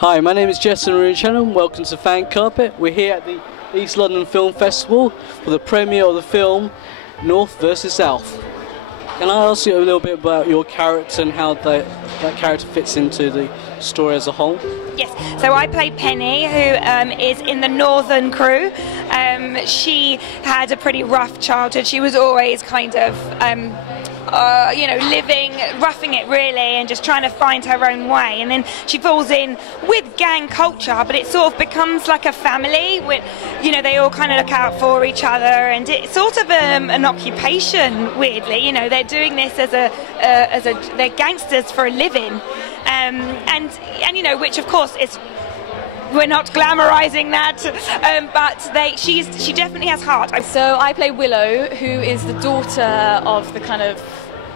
Hi, my name is Jessen Aroonachellum. Welcome to Fan Carpet. We're here at the East London Film Festival for the premiere of the film North vs South. Can I ask you a little bit about your character and how that character fits into the story as a whole? Yes, so I play Penny, who is in the Northern crew. She had a pretty rough childhood. She was always kind of, you know, roughing it really, and just trying to find her own way. And then she falls in with gang culture, but it sort of becomes like a family. With, you know, they all kind of look out for each other, and it's sort of an occupation. Weirdly, you know, they're doing this as they're gangsters for a living, and you know, which of course is. We're not glamorising that, but she definitely has heart. So I play Willow, who is the daughter of the kind of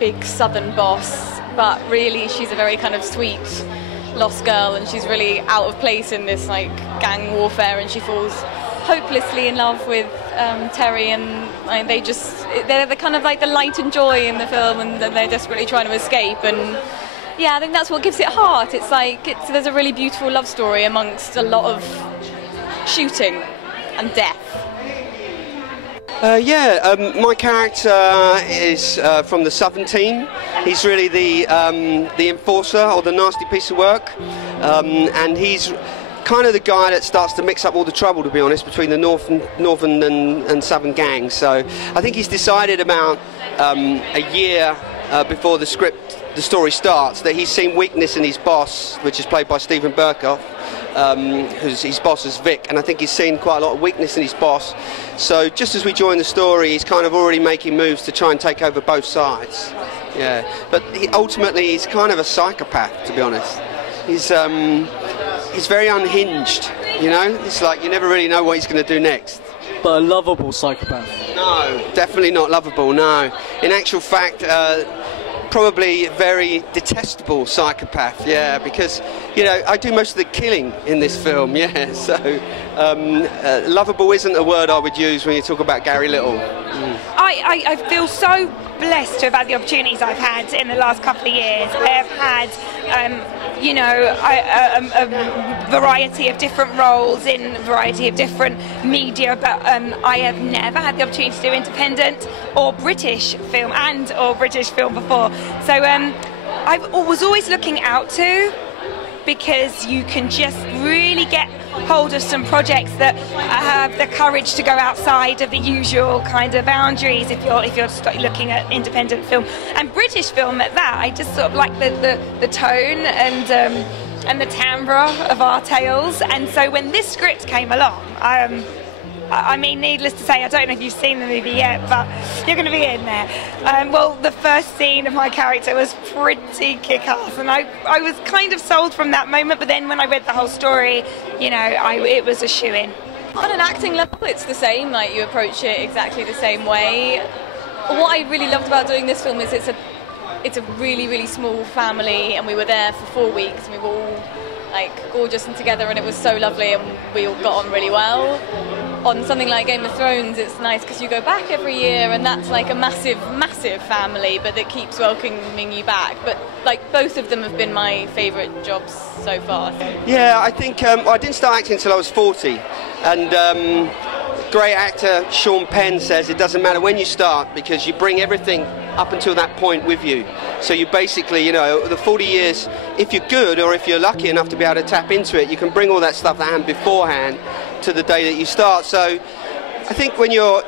big southern boss, but really she's a very kind of sweet, lost girl, and she's really out of place in this like gang warfare, and she falls hopelessly in love with Terry, and like, they're the kind of like the light and joy in the film, and they're desperately trying to escape. And yeah, I think that's what gives it heart. It's like there's a really beautiful love story amongst a lot of shooting and death. My character is from the Southern team. He's really the enforcer, or the nasty piece of work, and he's kind of the guy that starts to mix up all the trouble, to be honest, between the northern and southern gangs. So I think he's decided about a year before the story starts, that he's seen weakness in his boss, which is played by Stephen Berkoff, who's his boss is Vic, and I think he's seen quite a lot of weakness in his boss. So just as we join the story, he's kind of already making moves to try and take over both sides. Yeah, but ultimately he's kind of a psychopath, to be honest. He's very unhinged, you know. It's like you never really know what he's going to do next. But a lovable psychopath? No, definitely not lovable, no. In actual fact, probably a very detestable psychopath, yeah, because, you know, I do most of the killing in this film, yeah, so lovable isn't a word I would use when you talk about Gary Little. I feel so blessed to have had the opportunities I've had in the last couple of years. I have had, you know, a variety of different roles in a variety of different media, but I have never had the opportunity to do independent or British film or British film before. So I was always looking out to, because you can just really get hold of some projects that have the courage to go outside of the usual kind of boundaries if you're looking at independent film and British film at that. I just sort of like the tone and the timbre of our tales, and so when this script came along, I mean, needless to say, I don't know if you've seen the movie yet, but you're going to be in there. Well, the first scene of my character was pretty kick-ass, and I was kind of sold from that moment, but then when I read the whole story, you know, it was a shoo-in. On an acting level, it's the same, like you approach it exactly the same way. What I really loved about doing this film is it's a really, really small family, and we were there for 4 weeks, and we were all like gorgeous and together, and it was so lovely, and we all got on really well. On something like Game of Thrones, it's nice because you go back every year, and that's like a massive, massive family, but that keeps welcoming you back. But like both of them have been my favourite jobs so far. Yeah, I think I didn't start acting until I was 40, and great actor Sean Penn says it doesn't matter when you start, because you bring everything up until that point with you. So you basically, you know, the 40 years, if you're good or if you're lucky enough to be able to tap into it, you can bring all that stuff that happened beforehand to the day that you start. So I think when you're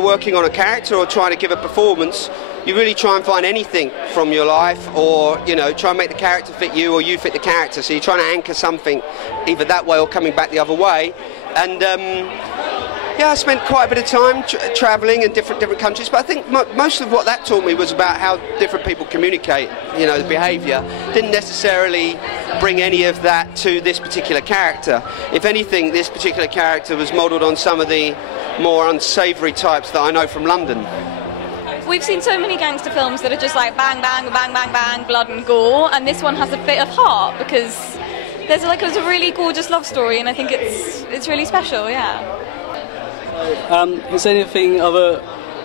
working on a character or trying to give a performance, you really try and find anything from your life, or, you know, try and make the character fit you or you fit the character. So you're trying to anchor something either that way or coming back the other way. And yeah, I spent quite a bit of time travelling in different countries, but I think most of what that taught me was about how different people communicate, you know, the behaviour. Didn't necessarily bring any of that to this particular character. If anything, this particular character was modelled on some of the more unsavoury types that I know from London. We've seen so many gangster films that are just like bang, bang, bang, bang, bang, blood and gore, and this one has a bit of heart, because there's a really gorgeous love story, and I think it's really special, yeah. Is there anything other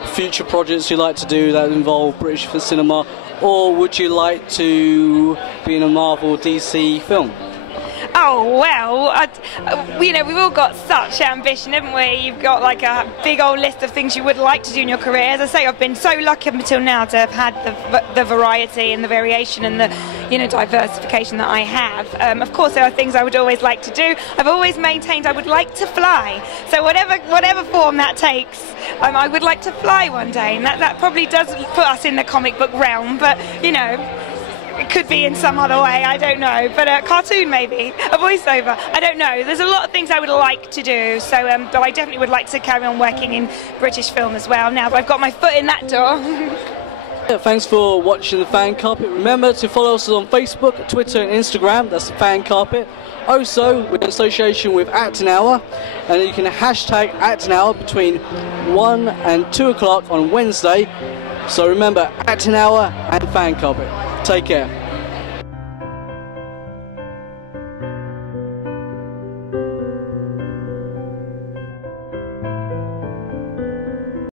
future projects you'd like to do that involve British cinema, or would you like to be in a Marvel or DC film? Oh, well, you know, we've all got such ambition, haven't we? You've got like a big old list of things you would like to do in your career. As I say, I've been so lucky up until now to have had the variety and the variation and the, you know, diversification that I have. Of course, there are things I would always like to do. I've always maintained I would like to fly. So whatever form that takes, I would like to fly one day. And that probably does put us in the comic book realm, but, you know, it could be in some other way, I don't know. But a cartoon maybe, a voiceover, I don't know. There's a lot of things I would like to do, so but I definitely would like to carry on working in British film as well, now that I've got my foot in that door. Thanks for watching The Fan Carpet. Remember to follow us on Facebook, Twitter and Instagram, that's The Fan Carpet. Also, we're in association with Acton Hour, and you can hashtag Acton Hour between 1 and 2 o'clock on Wednesday. So remember, Acton Hour and Fan Carpet. Take care.